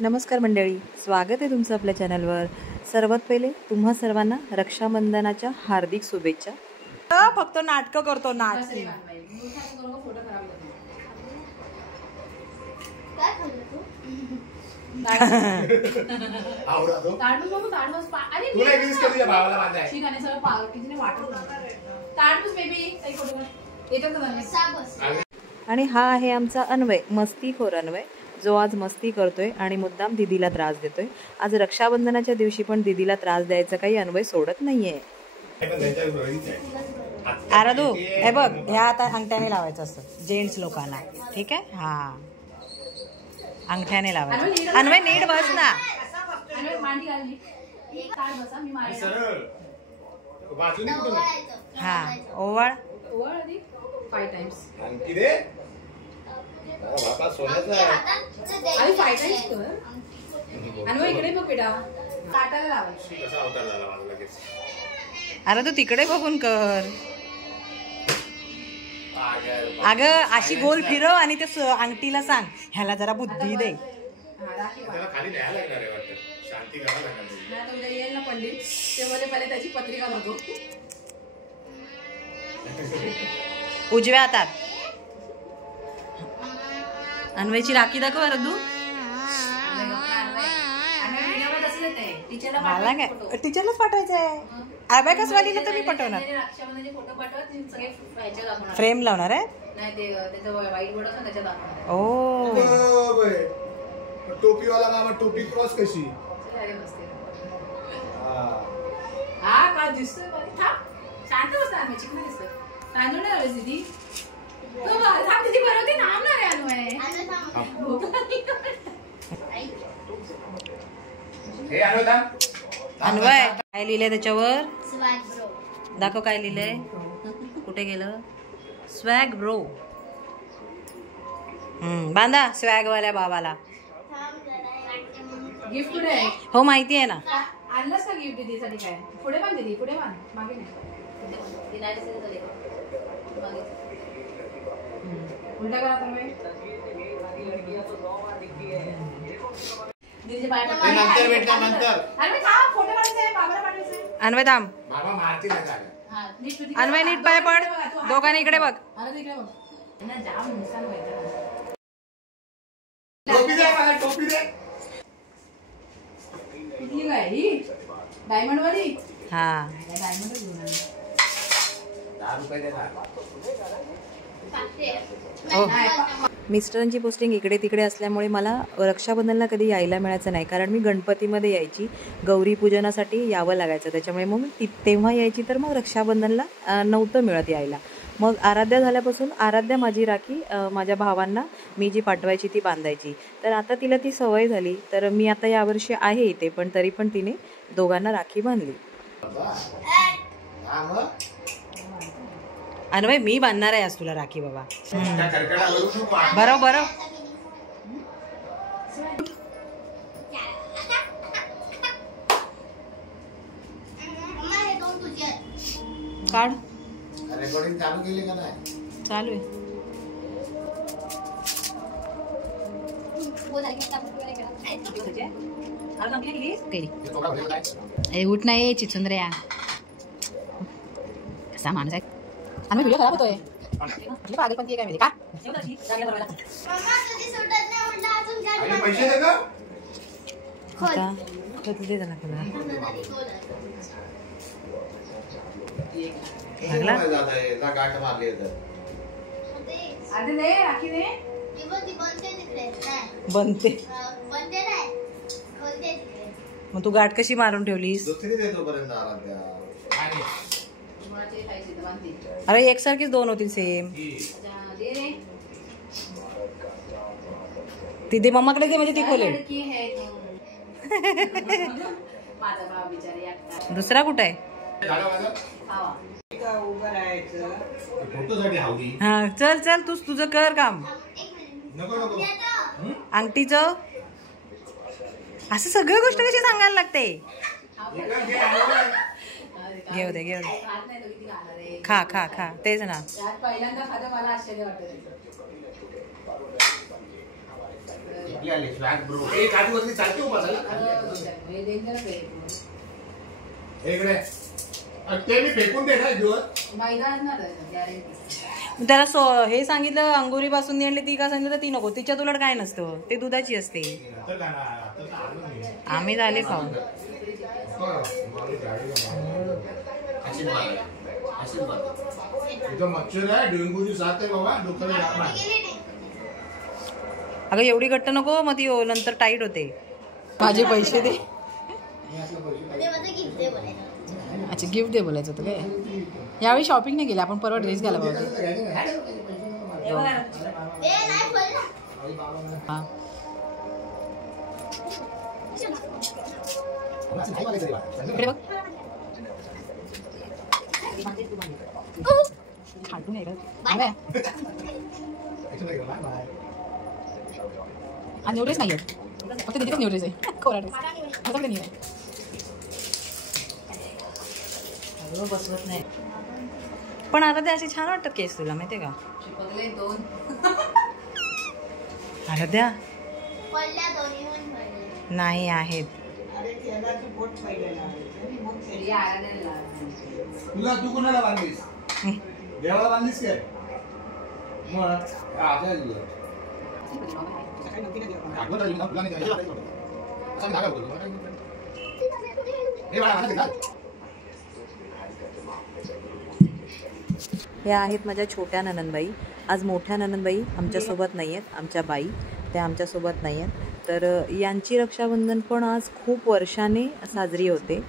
नमस्कार मंडळी, स्वागत आहे तुमचं आपल्या चॅनलवर। सर्वात पहिले तुम्हा सर्वांना रक्षाबंधनाच्या हार्दिक शुभेच्छा। फक्त नाटक करतो नाटकी आणि हा आहे आमचा अन्वय, मस्तीखोर अन्वय, जो आज मस्ती करतोय आणि मुद्दाम दीदीला त्रास देतोय। आज रक्षाबंधनाच्या दिवशी पण दीदीला त्रास द्यायचा काही अन्वय सोडत नाहीये। आराधू, हे बघ, ह्या आता अंगठ्याने लावायचं असतं जेंट्स लोकांना, ठीक आहे? हा, अंगठ्याने लावायचं। अन्वय नीट बस ना। हा, ओवाळ 5 times. अरे तू तिकडे बघून कर। अगं अशी गोल फिरव आणि ते अंगठीला सांग ह्याला जरा बुद्धी दे। उजव्या हातात अन्वयची राखी दाखव अरदू। मला काय टीचरलाच पाठवायचंय। अबॅकस वालीला तर मी पाठवणार, फ्रेम लावणार आहे। ओ टोपीवाला मामा टोपी क्रॉस कशी काय दिसतोय शांत बसता दीदी बरोबर नाम ना रे अन्वय काय लिहिलंय त्याच्यावर? दाखव काय लिहिलंय, कुठे गेलं? Swag bro. बांधा स्वॅग वाल्या बाबाला। गिफ्ट कुठे? हो माहिती आहे ना। आणलंस का गिफ्ट दीदीसाठी? काय पुढे बांध दीदी, पुढे बांध, मागे नाही। उलटा करा तुम्ही। दीदीचे पाय पडले नंतर भेटला नंतर। अरे थांब, फोटो काढायचे, बाबाला पाठवायचे। अन्वय थांब, बाबा मारतील आता। हां नीट अन्वय नीट पाय पड, दोघांनी इकडे बघ। अरे इकडे बघ ना, जाम नुकसान व्हायचं। टोपी दे मला, टोपी दे। किती काय ही डायमंड वाली? हां डायमंड घेऊन आले। 10 रुपये दे ना। मिस्टरांची पोस्टिंग इकडे तिकडे असल्यामुळे मला रक्षाबंधनला कधी यायला मिळायचं नाही, कारण मी गणपतीमध्ये यायची, गौरी पूजनासाठी यावं लागायचं। त्याच्यामुळे मग मी तेव्हा यायची, तर मग रक्षाबंधनला नव्हतं मिळत यायला। मग आराध्या झाल्यापासून आराध्या माझी राखी माझ्या भावांना मी जी पाठवायची ती बांधायची, तर आता तिला ती सवय झाली। तर मी आता यावर्षी आहे इथे, पण तरी पण तिने दोघांना राखी बांधली। अन्वय मी बांधणार आहे आज तुला राखी बाबा। बरं बरं काढ। रेकॉर्डिंग चालू केली का नाही? चालू आहे। उठ नाही चिचुंद्र्या, कसा माणूस आहे। आणि व्हिडिओ खराब होतोय, पागलपंती काय माहिती का? पैसे दे का? दे ना तुला गाठ मारली बनते। मग तू गाठ कशी मारून ठेवलीस? दुसरी दे तोपर्यंत आराध्या। अरे एकसारखीच दोन होतील सेम। ती मम्माकडे दे, म्हणजे ती खोलेल। दुसरा कुठे आहे? हा चल चल, तूच तुझं कर काम। अंगठीचं असं सगळं गोष्ट कशी सांगायला लागते? घेऊ दे घेऊ दे, खा खा खा, तेच ना। पहिल्यांदा खातं, मला आश्चर्य वाटतं। कुठली आली फ्लॅग ब्रो एक आठवतली चालते उभा झाला इकडे ते मी फेकून दे ना दिवस त्याला हे सांगितलं अंगुरी बासुंदी आणली ती का सांगितलं ती नको तिच्या उलट काय नसतं ते दुधाची असते आम्ही झाले खाऊन मच्छर आहे डेंगूची साथ आहे बाबा डोक्याला अगं एवढी घट्ट नको मग ती नंतर टाईट होते माझे पैसे दे अच्छा गिफ्ट दे बोलायचं होतं काय यावेळी शॉपिंग नाही केली आपण परवा ड्रेस घाला पाहिजे इकडे बघ खाटू नाही न्यूड्रेस नाही आहेत फक्त तिथेच न्यूड्रेस आहे कोरा ड्रेस माझ्याकडे नाही आहे बसवत नाही पण आता ते असे छान वाटतात केस तुला माहितीये का आराध्या नाही आहेत तुला तू कोणाला बांधलीस देवाला बांधलीस काय मग ह्या आहेत माझ्या छोट्या ननंदबाई आज मोठ्या ननंदबाई आमच्यासोबत नाही आहेत आमच्या बाई त्या आमच्यासोबत नाही आहेत तर यांची रक्षाबंधन पण आज खूप वर्षाने साजरी होते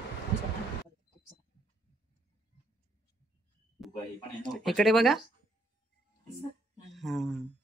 इकडे बघा हां